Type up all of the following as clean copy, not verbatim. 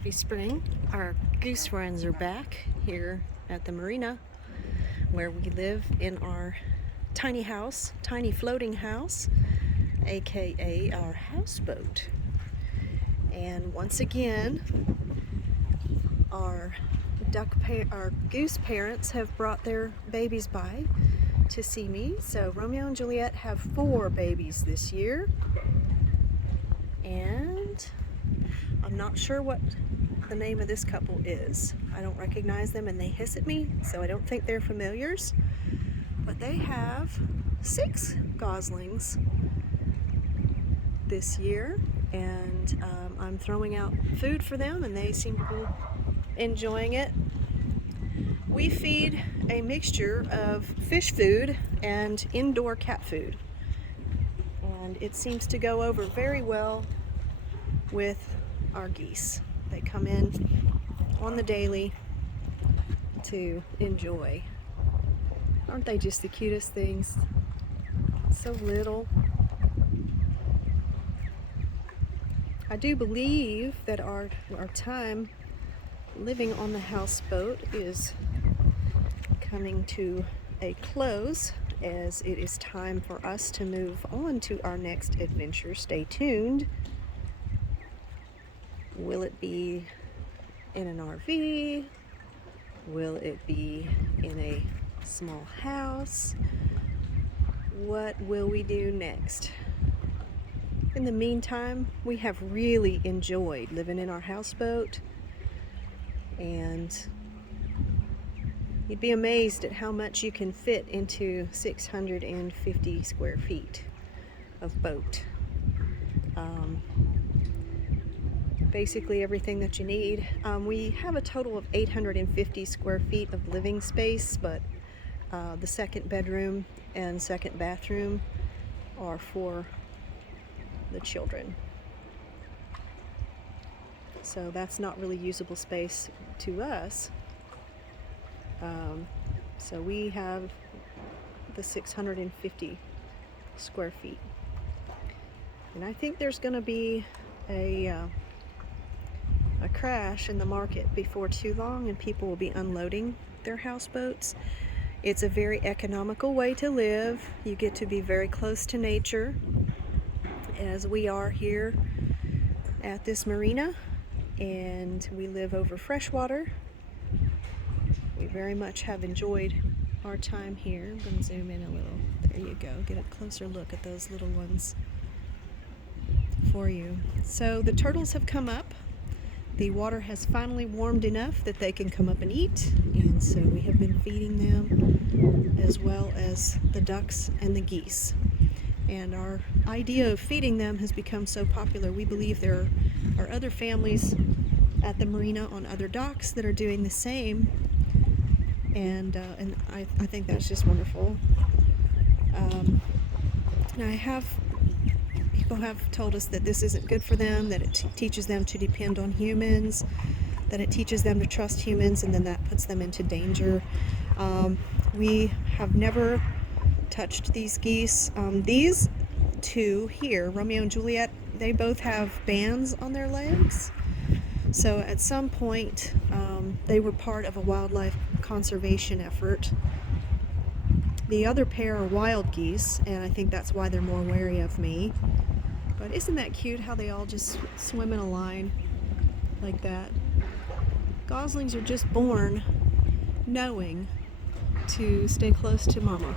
Happy spring. Our goose friends are back here at the marina where we live in our tiny house, tiny floating house, aka our houseboat. And once again, our goose parents have brought their babies by to see me. So Romeo and Juliet have 4 babies this year. And I'm not sure what the name of this couple is. I don't recognize them and they hiss at me, so I don't think they're familiars. But they have 6 goslings this year, and I'm throwing out food for them and they seem to be enjoying it. We feed a mixture of fish food and indoor cat food, and it seems to go over very well with our geese. They come in on the daily to enjoy. Aren't they just the cutest things? So little. I do believe that our time living on the houseboat is coming to a close, as it is time for us to move on to our next adventure. Stay tuned. Will it be in an RV? Will it be in a small house? What will we do next? In the meantime, we have really enjoyed living in our houseboat, and you'd be amazed at how much you can fit into 650 square feet of boat. Basically everything that you need. We have a total of 850 square feet of living space, but the second bedroom and second bathroom are for the children. So that's not really usable space to us. So we have the 650 square feet. And I think there's going to be a crash in the market before too long, and people will be unloading their houseboats. It's a very economical way to live. You get to be very close to nature, as we are here at this marina, and we live over freshwater. We very much have enjoyed our time here. I'm going to zoom in a little. There you go. Get a closer look at those little ones for you. So the turtles have come up. The water has finally warmed enough that they can come up and eat, and so we have been feeding them, as well as the ducks and the geese. And our idea of feeding them has become so popular, we believe there are other families at the marina on other docks that are doing the same, and I think that's just wonderful. People have told us that this isn't good for them, that it teaches them to depend on humans, that it teaches them to trust humans, and then that puts them into danger. We have never touched these geese. These 2 here, Romeo and Juliet, they both have bands on their legs. So at some point, they were part of a wildlife conservation effort. The other pair are wild geese, and I think that's why they're more wary of me. But isn't that cute how they all just swim in a line like that? Goslings are just born knowing to stay close to mama.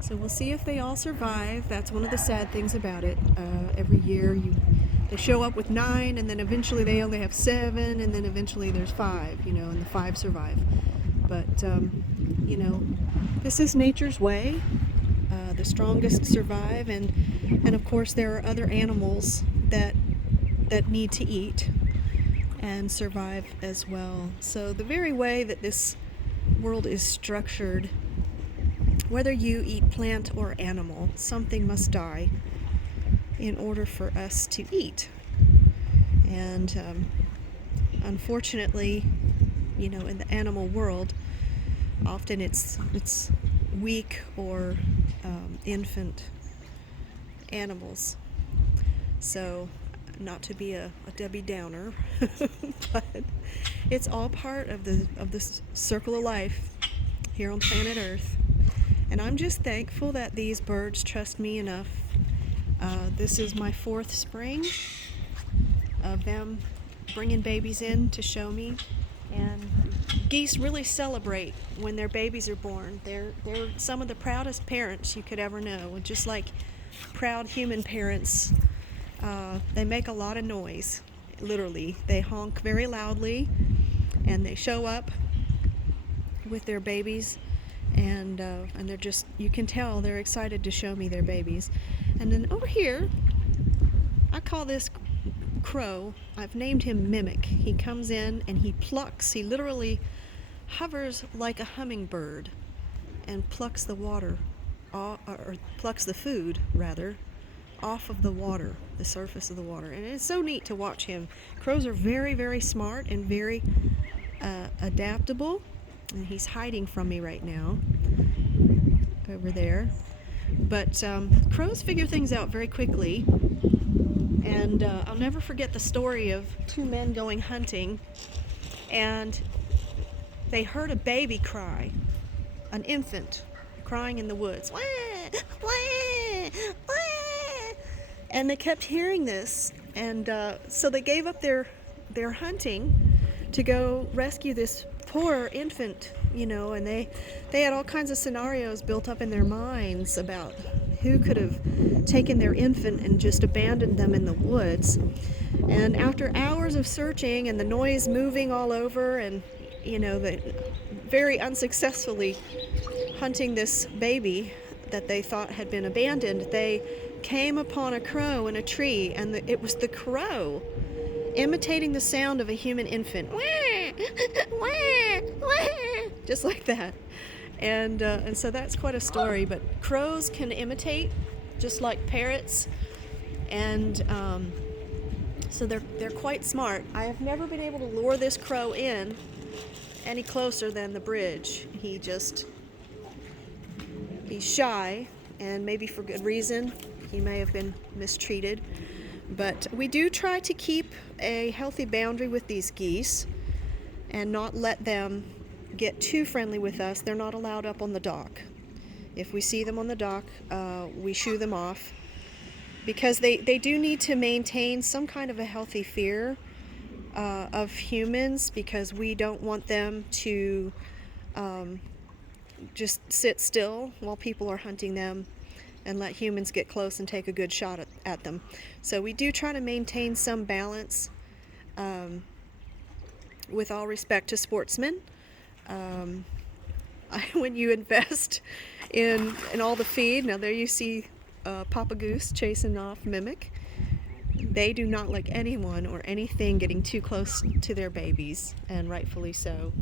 So we'll see if they all survive. That's one of the sad things about it. Every year they show up with 9, and then eventually they only have 7, and then eventually there's 5, and the 5 survive. But, this is nature's way. The strongest survive, and of course there are other animals that need to eat and survive as well. So the very way that this world is structured, whether you eat plant or animal, something must die in order for us to eat. And unfortunately, in the animal world, often it's weak or infant animals. So not to be a Debbie Downer, but it's all part of the circle of life here on planet Earth. And I'm just thankful that these birds trust me enough. This is my 4th spring of them bringing babies in to show me. And geese really celebrate when their babies are born. They're some of the proudest parents you could ever know. Just like proud human parents, they make a lot of noise. Literally, they honk very loudly, and they show up with their babies, and they're just, you can tell they're excited to show me their babies. And then over here, I call this crow, I've named him Mimic. He comes in and he plucks, he literally hovers like a hummingbird and plucks the water, or plucks the food rather, off of the water, the surface of the water. And it's so neat to watch him. Crows are very, very smart and very adaptable. And he's hiding from me right now over there. But crows figure things out very quickly. And I'll never forget the story of 2 men going hunting, and they heard a baby cry, an infant crying in the woods. Wah, wah, wah. And they kept hearing this, and so they gave up their hunting to go rescue this poor infant, and they had all kinds of scenarios built up in their minds about who could have taken their infant and just abandoned them in the woods. And after hours of searching and the noise moving all over, and very unsuccessfully hunting this baby that they thought had been abandoned, they came upon a crow in a tree, and it was the crow imitating the sound of a human infant. Wah, wah, wah, just like that. And so that's quite a story. But crows can imitate just like parrots, and so they're quite smart. I have never been able to lure this crow in any closer than the bridge. He's shy, and maybe for good reason. He may have been mistreated. But we do try to keep a healthy boundary with these geese and not let them get too friendly with us. They're not allowed up on the dock. If we see them on the dock, we shoo them off, because they do need to maintain some kind of a healthy fear of humans, because we don't want them to just sit still while people are hunting them and let humans get close and take a good shot at them. So we do try to maintain some balance, with all respect to sportsmen. When you invest in all the feed, now there you see Papa Goose chasing off Mimic. They do not like anyone or anything getting too close to their babies, and rightfully so.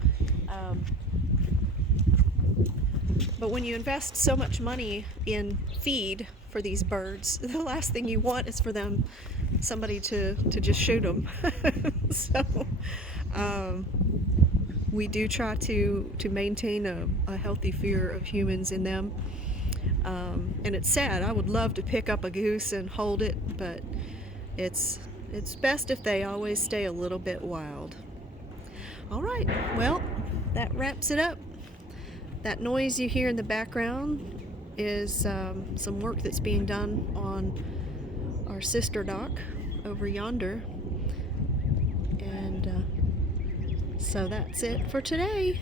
But when you invest so much money in feed for these birds, the last thing you want is for somebody to just shoot them. So we do try to maintain a healthy fear of humans in them. And it's sad. I would love to pick up a goose and hold it, but it's best if they always stay a little bit wild. All right, well, that wraps it up. That noise you hear in the background is some work that's being done on our sister dock over yonder. And so that's it for today.